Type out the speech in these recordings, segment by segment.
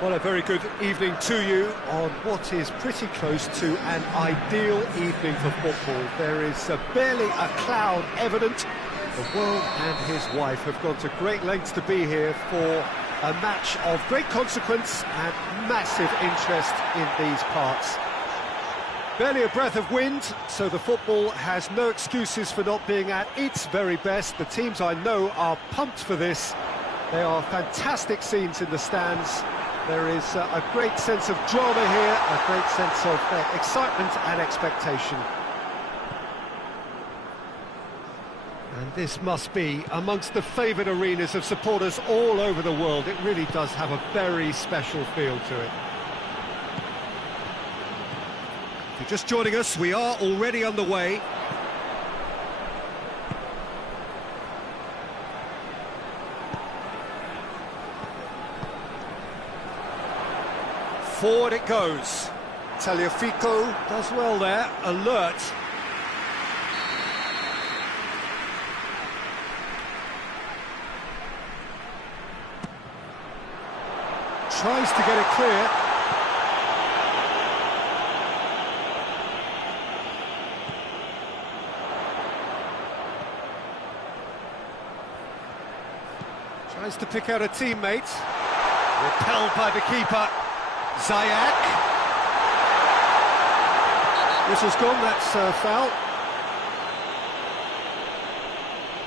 Well, a very good evening to you on what is pretty close to an ideal evening for football. There is barely a cloud evident. The world and his wife have gone to great lengths to be here for a match of great consequence and massive interest in these parts. Barely a breath of wind, so the football has no excuses for not being at its very best. The teams I know are pumped for this. There are fantastic scenes in the stands. There is a great sense of drama here, a great sense of excitement and expectation. And this must be amongst the favoured arenas of supporters all over the world. It really does have a very special feel to it. If you're just joining us, we are already underway. Forward it goes. Tagliafico does well there, alert. Tries to get it clear. Tries to pick out a teammate. Repelled by the keeper. Ziyech. Whistle's gone, that's foul.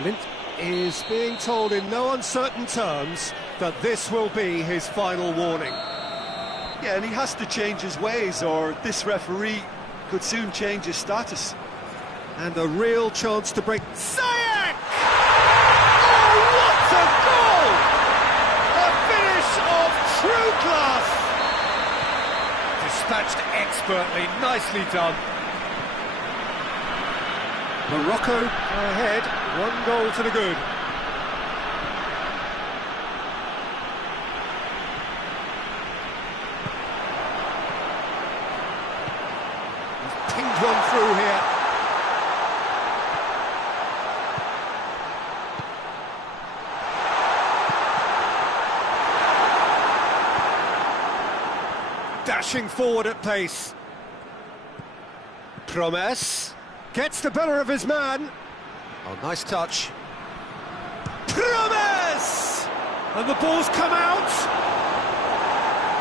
Lint is being told in no uncertain terms that this will be his final warning. Yeah, and he has to change his ways, or this referee could soon change his status. And a real chance to break. Ziyech! Oh, what a goal! A finish of true class! Dispatched expertly, nicely done. Morocco ahead, 1 goal to the good. He's pinged one through here. Dashing forward at pace. Promes gets the better of his man. Oh, nice touch. Promes! And the ball's come out.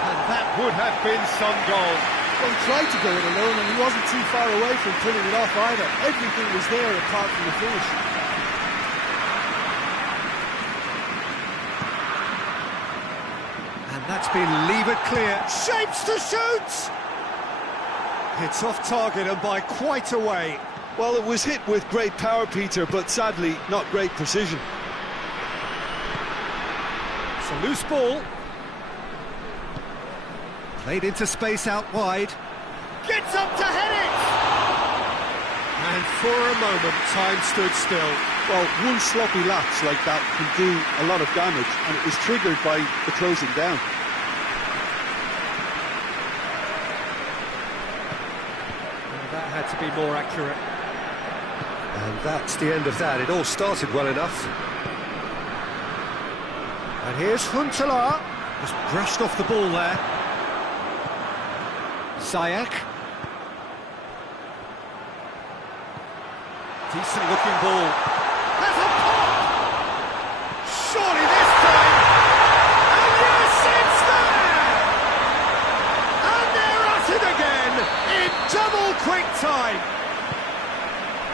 And that would have been some goal. Well, he tried to go it alone and he wasn't too far away from pulling it off either. Everything was there apart from the finish. And that's been levered clear. Shapes to shoot! It's off target and by quite a way. Well, it was hit with great power, Peter, but sadly not great precision. It's a loose ball. Played into space out wide. Gets up to head it! And for a moment, time stood still. Well, one sloppy lapse like that can do a lot of damage, and it was triggered by the closing down. That had to be more accurate. And that's the end of that. It all started well enough. And here's Huntelaar. Just brushed off the ball there. Ziyech. Decent looking ball. There's a pop! Surely this time! And yes, it's there! And they're at it again in double quick time.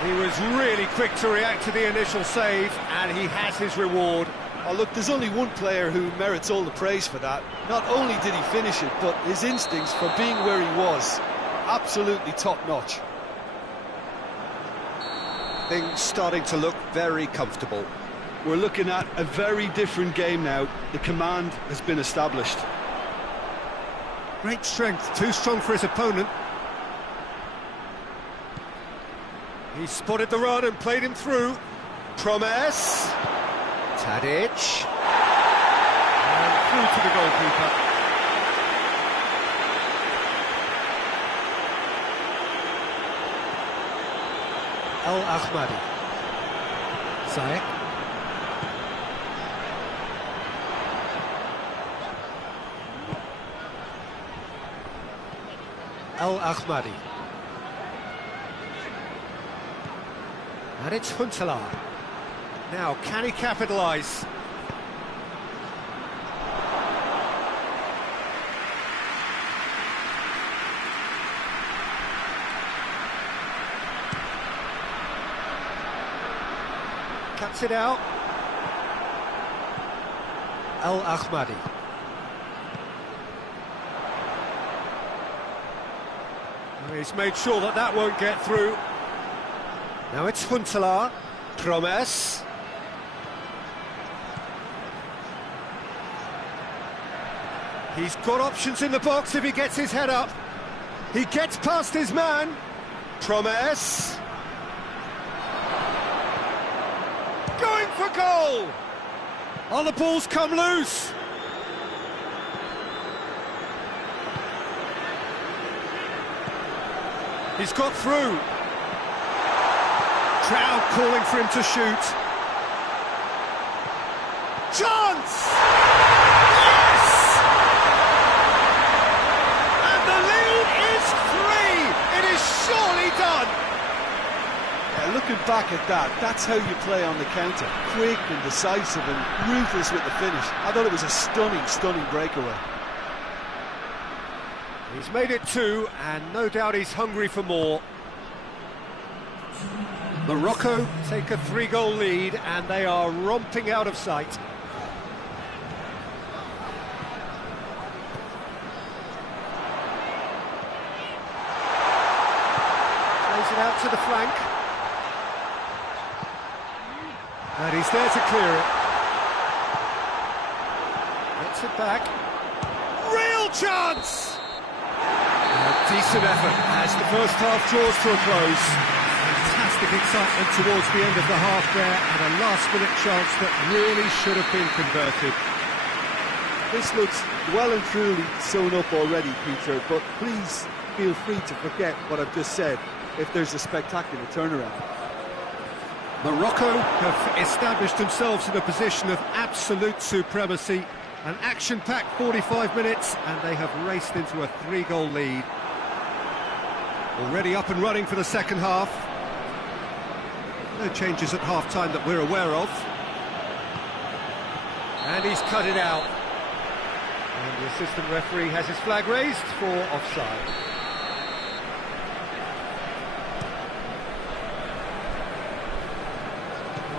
He was really quick to react to the initial save, and he has his reward. Oh, look, there's only one player who merits all the praise for that. Not only did he finish it, but his instincts for being where he was are absolutely top-notch. Things starting to look very comfortable. We're looking at a very different game now. The command has been established. Great strength, too strong for his opponent. He spotted the run and played him through. Promes. Tadic. And through to the goalkeeper. Al-Ahmadi. Ziyech. El Ahmadi. And it's Huntelaar. Now, can he capitalise? Cuts it out. El Ahmadi. He's made sure that that won't get through. Now it's Huntelaar. Promes. He's got options in the box if he gets his head up. He gets past his man. Promes. Going for goal! Oh, the ball's come loose. He's got through. Crowd calling for him to shoot. Chance! Yes! And the lead is 3. It is surely done. Yeah, looking back at that, that's how you play on the counter. Quick and decisive and ruthless with the finish. I thought it was a stunning breakaway. He's made it 2, and no doubt he's hungry for more. Morocco take a 3-goal lead, and they are romping out of sight. Plays it out to the flank. And he's there to clear it. Gets it back. Real chance! A decent effort as the first half draws to a close. Fantastic excitement towards the end of the half there, and a last-minute chance that really should have been converted. This looks well and truly sewn up already, Peter, but please feel free to forget what I've just said if there's a spectacular turnaround. Morocco have established themselves in a position of absolute supremacy. An action-packed 45 minutes, and they have raced into a 3-goal lead. Already up and running for the second half. No changes at half-time that we're aware of. And he's cut it out. And the assistant referee has his flag raised for offside.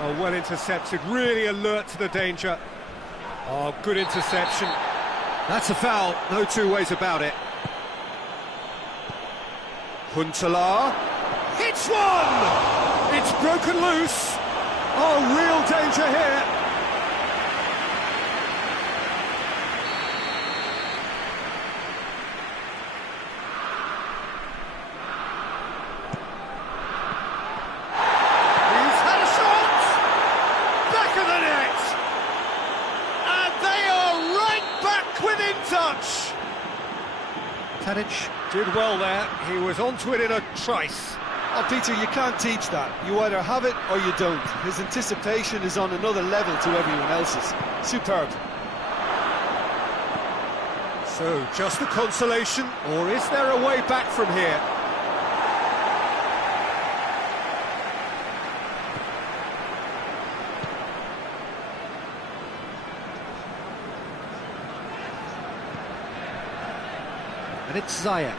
Oh, well intercepted, really alert to the danger. Oh, good interception. That's a foul, no two ways about it. Huntelaar hits one! It's broken loose. Oh, real danger here. He's had a shot! Back of the net! And they are right back within touch! Tadic did well there. He was onto it in a trice. Oh, Peter, you can't teach that. You either have it or you don't. His anticipation is on another level to everyone else's. Superb. So, just a consolation, or is there a way back from here? And it's Ziyech.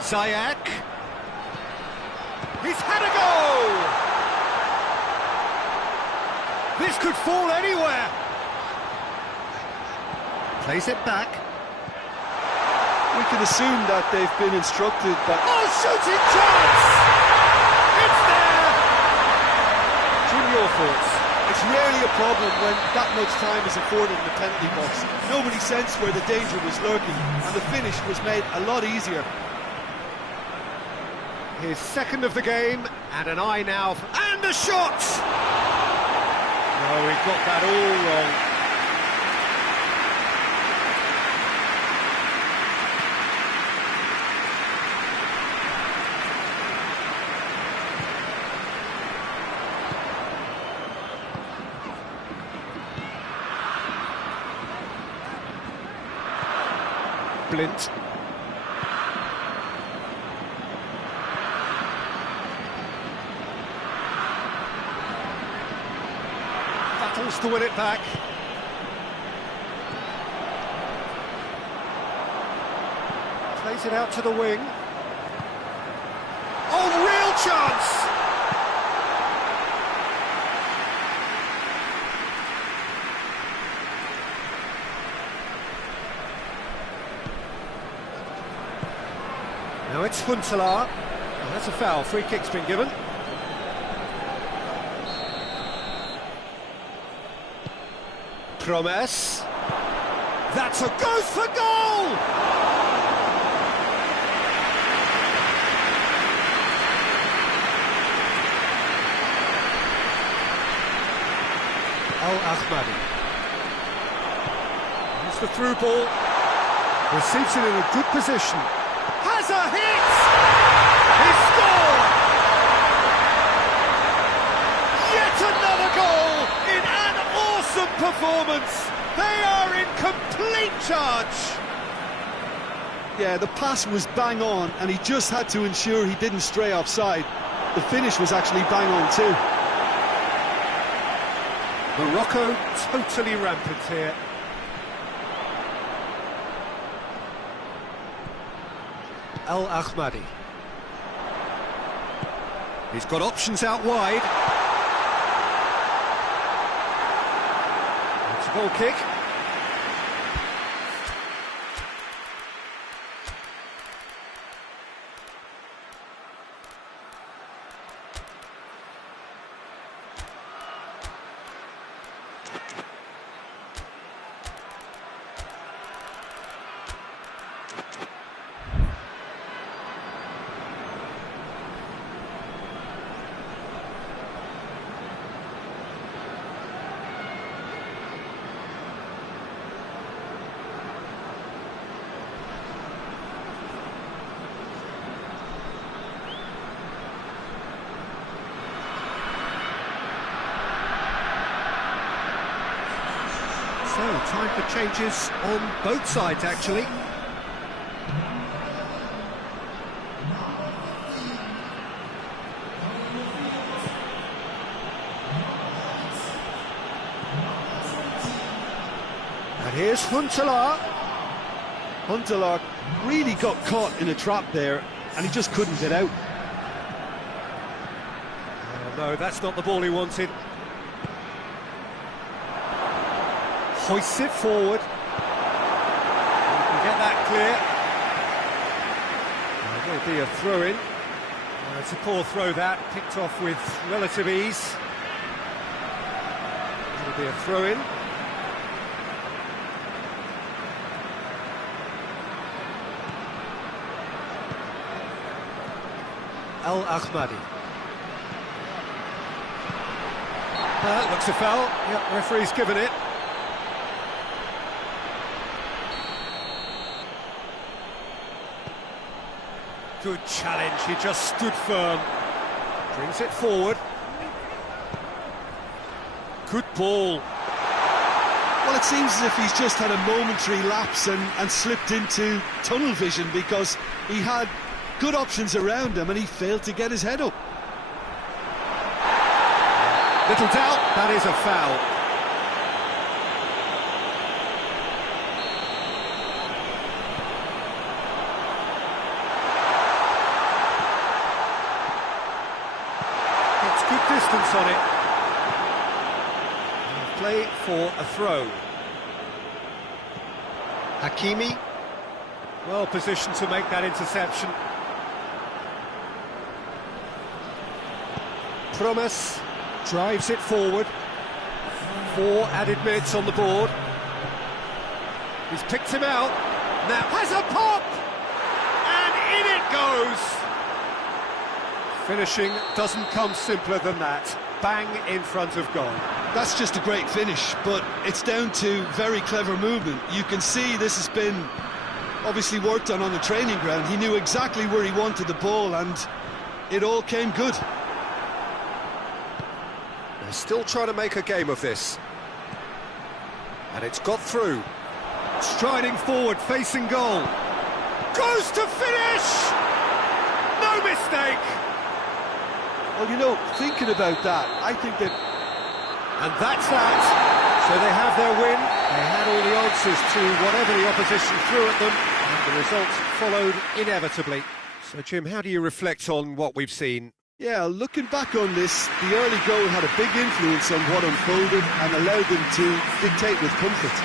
Ziyech. He's had a go! This could fall anywhere. Plays it back. We can assume that they've been instructed that... Oh, shooting chance! It's there! Jim, your thoughts? It's rarely a problem when that much time is afforded in the penalty box. Nobody sensed where the danger was lurking, and the finish was made a lot easier. His second of the game, and an eye now, and a shot! No, he got that all wrong. Blint. Battles to win it back. Plays it out to the wing. Oh, real chance! Now it's Huntelaar. Oh, that's a foul. Free kick's been given. Promes. That's a goes for goal! Al-Ahmadi. Here's the through ball. Receives it in a good position. Has a hit! He scored! Yet another goal in an awesome performance. They are in complete charge. Yeah, the pass was bang on, and he just had to ensure he didn't stray offside. The finish was actually bang on too. Morocco totally rampant here. Al-Ahmadi. He's got options out wide. It's a goal kick. So, time for changes on both sides, actually. And here's Huntelaar. Huntelaar really got caught in a trap there, and he just couldn't get out. Oh, no, that's not the ball he wanted. Hoists it forward. You can get that clear. There'll be a throw-in. It's a poor throw that, picked off with relative ease. It'll be a throw-in. Al-Ahmadi. That looks a foul. Yep, referee's given it. Good challenge, he just stood firm. Brings it forward. Good ball. Well, it seems as if he's just had a momentary lapse and slipped into tunnel vision, because he had good options around him and he failed to get his head up. Little doubt, that is a foul. It's good distance on it. Play for a throw. Hakimi, well positioned to make that interception. Promes drives it forward. 4 added minutes on the board. He's picked him out. Now has a pop! And in it goes! Finishing doesn't come simpler than that. Bang in front of goal. That's just a great finish, but it's down to very clever movement. You can see this has been obviously worked on the training ground. He knew exactly where he wanted the ball, and it all came good. They're still trying to make a game of this. And it's got through. Striding forward, facing goal. goes to finish! No mistake! Well, you know, thinking about that, I think that... And that's that. So they have their win. They had all the answers to whatever the opposition threw at them, and the results followed inevitably. So, Jim, how do you reflect on what we've seen? Yeah, looking back on this, the early goal had a big influence on what unfolded and allowed them to dictate with comfort.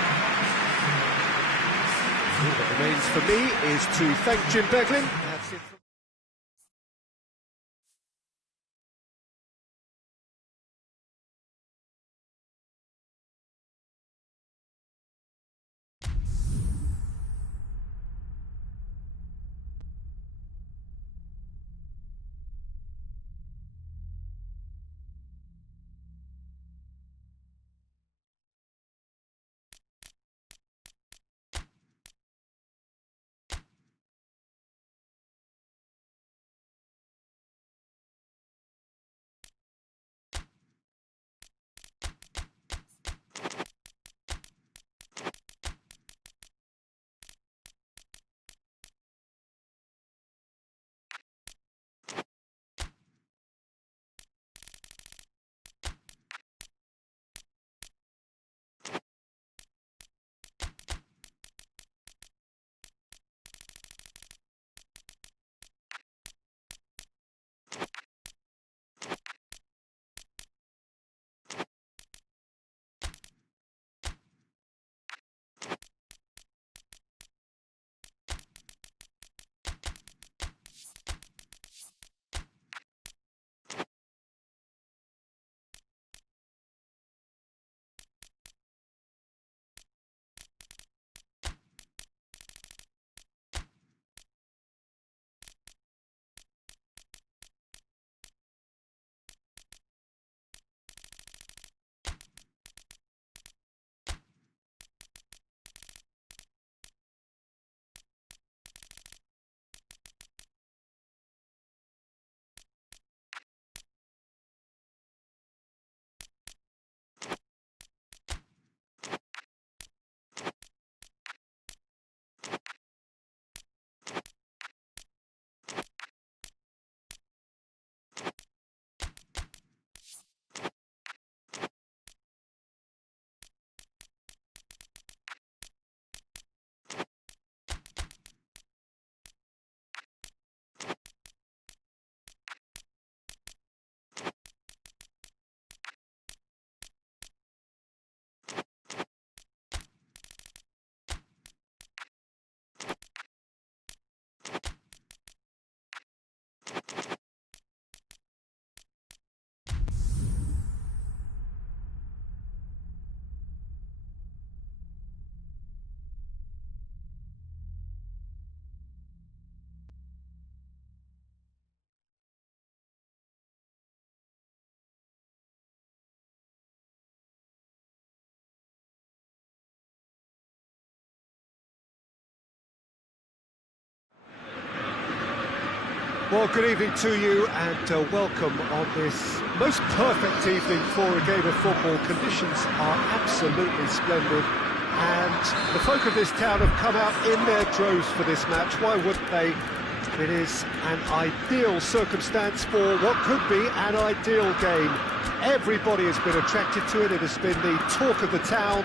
All that remains for me is to thank Jim Beglin. That's it. Well, good evening to you and welcome on this most perfect evening for a game of football. Conditions are absolutely splendid and the folk of this town have come out in their droves for this match. Why wouldn't they? It is an ideal circumstance for what could be an ideal game. Everybody has been attracted to it. It has been the talk of the town,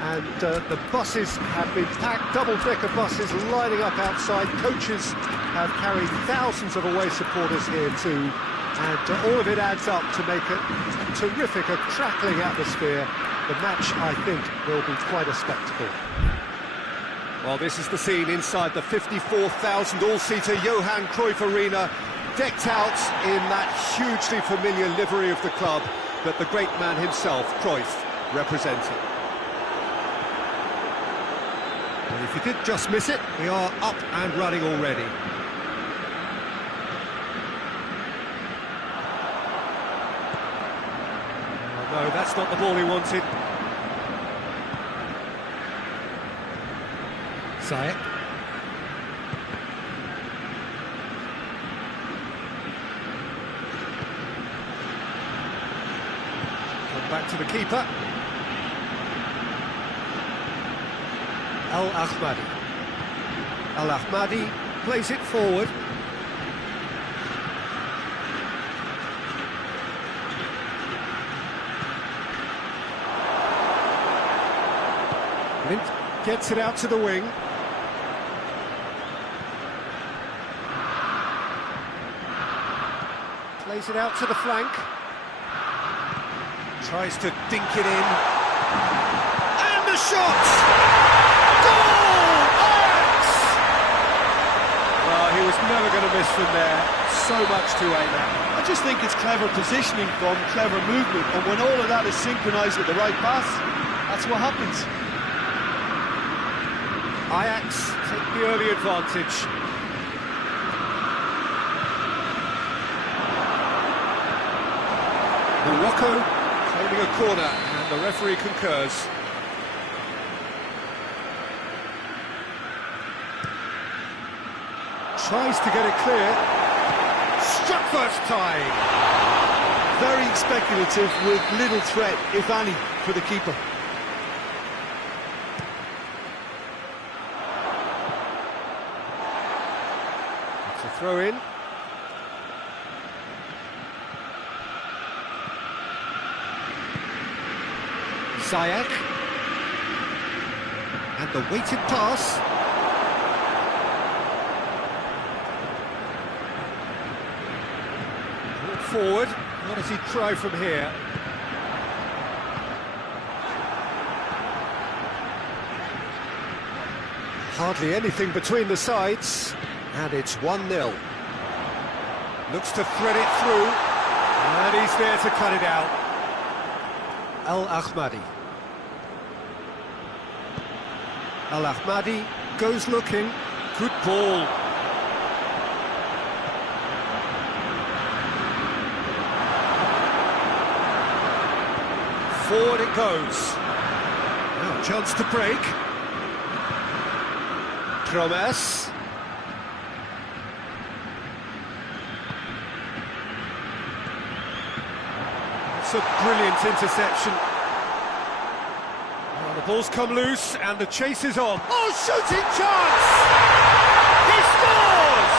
and the buses have been packed, double-decker buses lining up outside. Coaches have carried thousands of away supporters here too, and all of it adds up to make a terrific, a crackling atmosphere. The match, I think, will be quite a spectacle. Well, this is the scene inside the 54,000 all-seater Johan Cruyff Arena, decked out in that hugely familiar livery of the club that the great man himself, Cruyff, represented. And if you did just miss it, we are up and running already. Oh, no, that's not the ball he wanted. Zayek. Back to the keeper. Al Ahmadi. Al Ahmadi plays it forward. Lint gets it out to the wing. Plays it out to the flank. Tries to dink it in. And the shot! Goal! Ajax! Well, he was never going to miss from there. So much to aim at. I just think it's clever positioning from clever movement, and when all of that is synchronised with the right pass, that's what happens. Ajax take the early advantage. Morocco claiming a corner, and the referee concurs. Tries to get it clear. Struck first time. Very speculative with little threat, if any, for the keeper. It's a throw in. Ziyech. And the weighted pass. Brought forward. What does he try from here? Hardly anything between the sides. And it's 1-0. Looks to thread it through. And he's there to cut it out. Al-Ahmadi. Al-Ahmadi goes looking. Good ball. Forward it goes. Now a chance to break. Promes. It's a brilliant interception. The ball's come loose and the chase is on. Oh, shooting chance! He scores!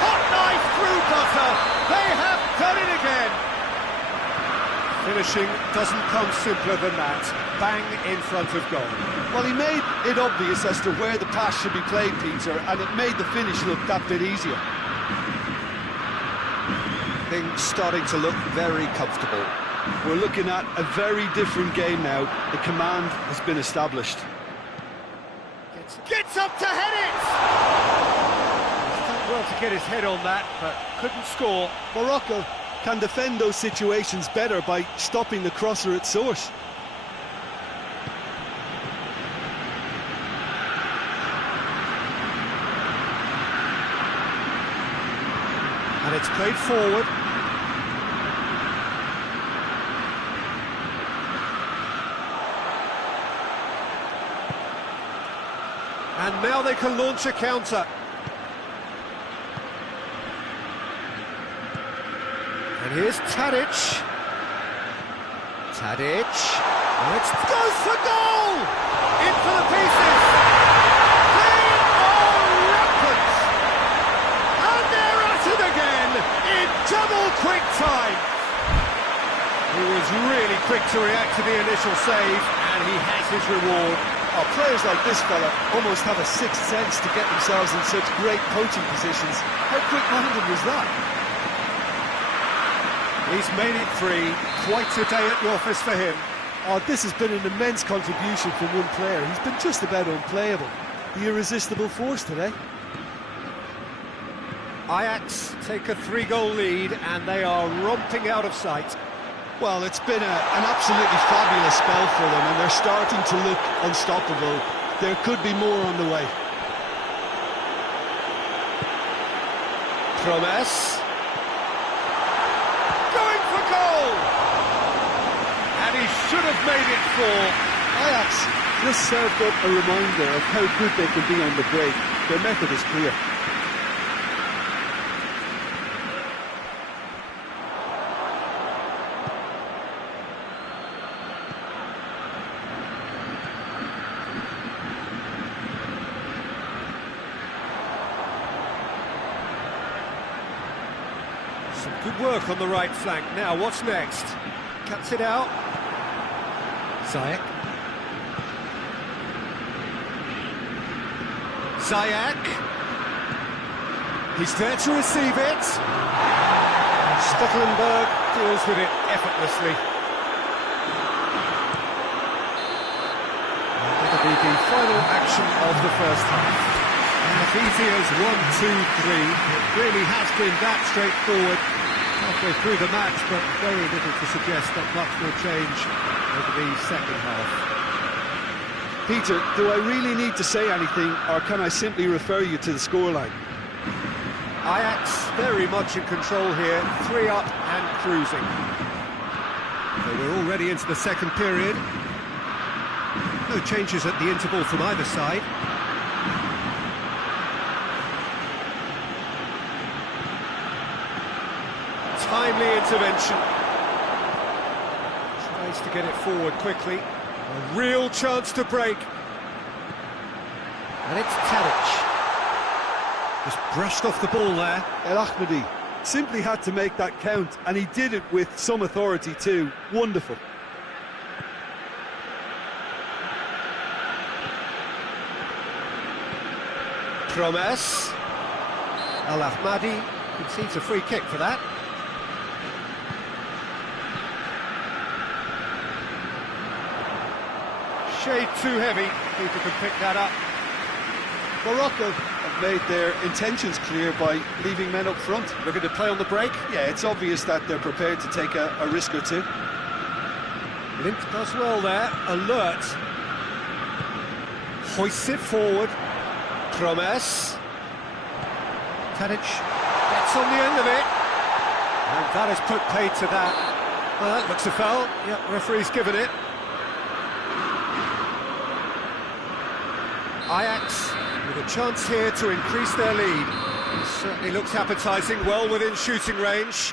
Hot knife through butter. They have done it again. Finishing doesn't come simpler than that. Bang in front of goal. Well, he made it obvious as to where the pass should be played, Peter, and it made the finish look that bit easier. Things starting to look very comfortable. We're looking at a very different game now. The command has been established. Gets up to head it! He's done well to get his head on that, but couldn't score. Morocco can defend those situations better by stopping the crosser at source. And it's played forward. And now they can launch a counter. And here's Tadic. Tadic. And it goes for goal! In for the pieces! They are rampant! And they're at it again in double quick time! He was really quick to react to the initial save, and he has his reward. Oh, players like this fella almost have a sixth sense to get themselves in such great coaching positions. How quick-minded was that? He's made it 3. Quite a day at the office for him. Oh, this has been an immense contribution from one player. He's been just about unplayable. The irresistible force today. Ajax take a 3-goal lead, and they are romping out of sight. Well, it's been an absolutely fabulous spell for them, and they're starting to look unstoppable. There could be more on the way. Promes. Going for goal! And he should have made it 4. Ajax just served up a reminder of how good they can be on the break. Their method is clear. Good work on the right flank. Now, what's next? Cuts it out. Ziyech. Ziyech. He's there to receive it. Stekelenburg deals with it effortlessly. That'll be the final action of the first half. As easy as 1, 2, 3. It really has been that straightforward halfway through the match, but very little to suggest that much will change over the second half. Peter, do I really need to say anything, or can I simply refer you to the scoreline? Ajax very much in control here, 3 up and cruising. So we're already into the second period. No changes at the interval from either side. Timely intervention. Tries to get it forward quickly. A real chance to break. And it's Tadic. Just brushed off the ball there. El Ahmadi simply had to make that count, and he did it with some authority too. Wonderful. Promes. Al Ahmadi concedes a free kick for that. Shade too heavy. People can pick that up. Morocco have made their intentions clear by leaving men up front. Looking to play on the break. Yeah, it's obvious that they're prepared to take a risk or two. Lint does well there. Alert. Hoists it forward. Promes. Tadic gets on the end of it. And that has put paid to that. Well, that looks a foul. Yep, referee's given it. Ajax with a chance here to increase their lead. It certainly looks appetising, well within shooting range.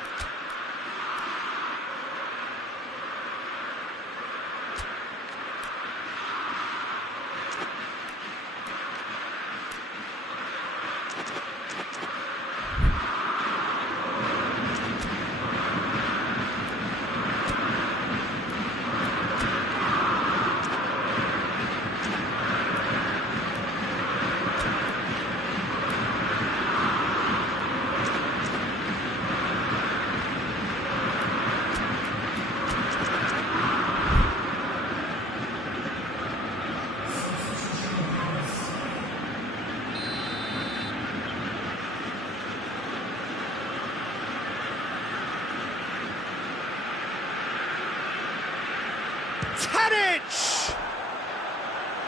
Tadic!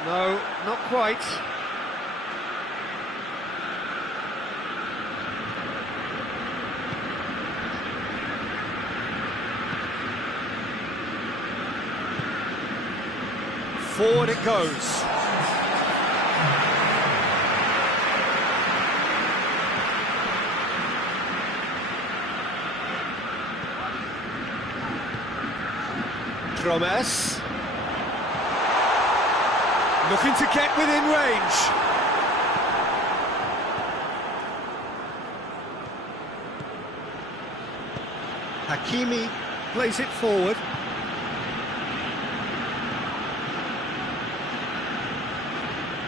No, not quite. Forward it goes. Promes. Looking to get within range. Hakimi plays it forward.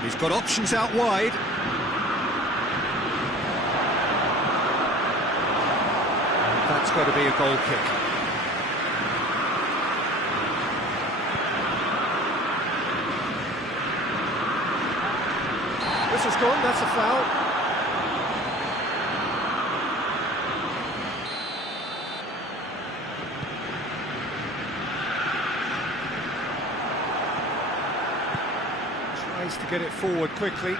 He's got options out wide. That's got to be a goal kick. This has gone, that's a foul. Tries to get it forward quickly.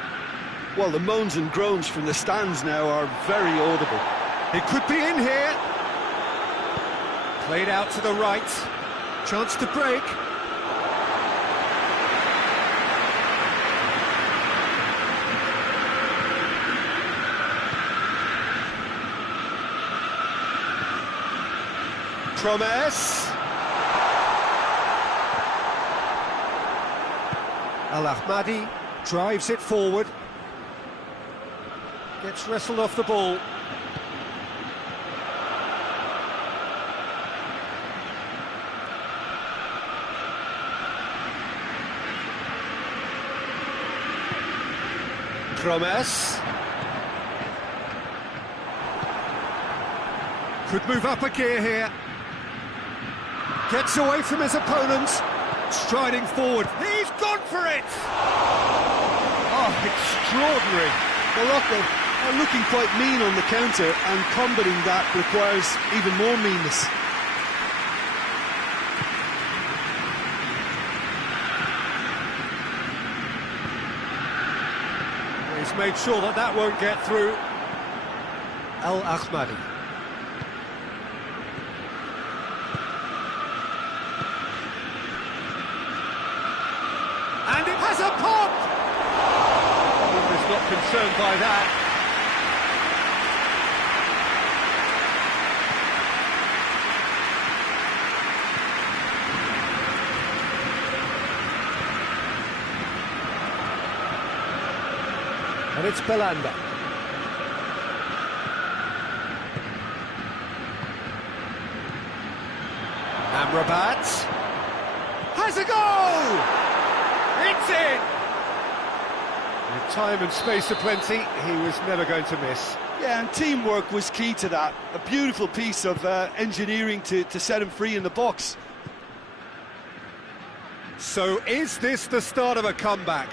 Well, the moans and groans from the stands now are very audible. It could be in here. Played out to the right. Chance to break. Promes. Al Ahmadi drives it forward. Gets wrestled off the ball. Promes. Could move up a gear here. Gets away from his opponent. Striding forward. He's gone for it! Oh, extraordinary. Morocco are looking quite mean on the counter, and combating that requires even more meanness. He's made sure that that won't get through. El Ahmadi. And it has a pop! He's not concerned by that. And it's Belanda. Amrabat has a goal! It's in! With time and space aplenty, he was never going to miss. Yeah, and teamwork was key to that. A beautiful piece of engineering to set him free in the box. So is this the start of a comeback?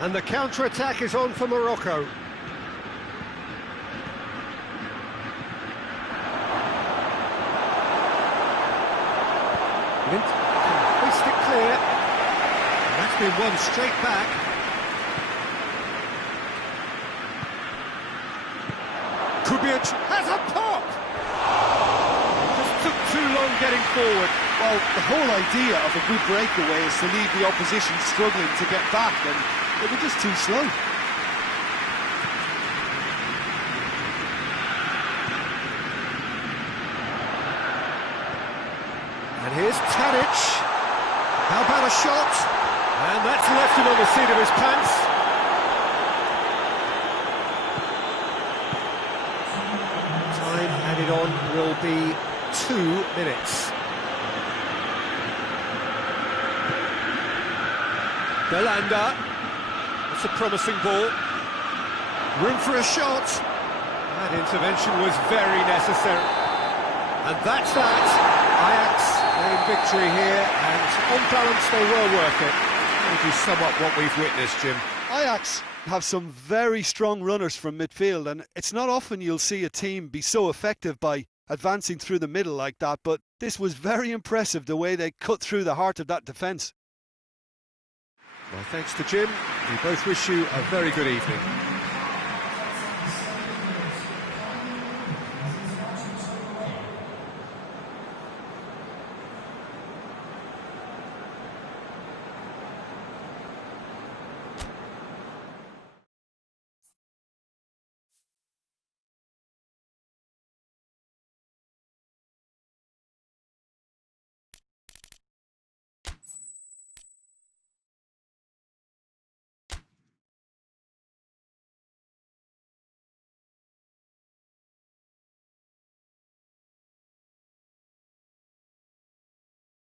And the counter-attack is on for Morocco. Hoist it clear. And that's been won straight back. Kubic has a pop! Just took too long getting forward. Well, the whole idea of a good breakaway is to leave the opposition struggling to get back, and they were just too slow. And here's Tadic. How about a shot? And that's left him on the seat of his pants. Time added on will be 2 minutes. Belanda. That's a promising ball. Room for a shot. That intervention was very necessary. And that's that. Ajax in victory here, and on balance they were worth it. How would you sum up what we've witnessed, Jim? Ajax have some very strong runners from midfield, and it's not often you'll see a team be so effective by advancing through the middle like that, but this was very impressive, the way they cut through the heart of that defence. Well, thanks to Jim. We both wish you a very good evening.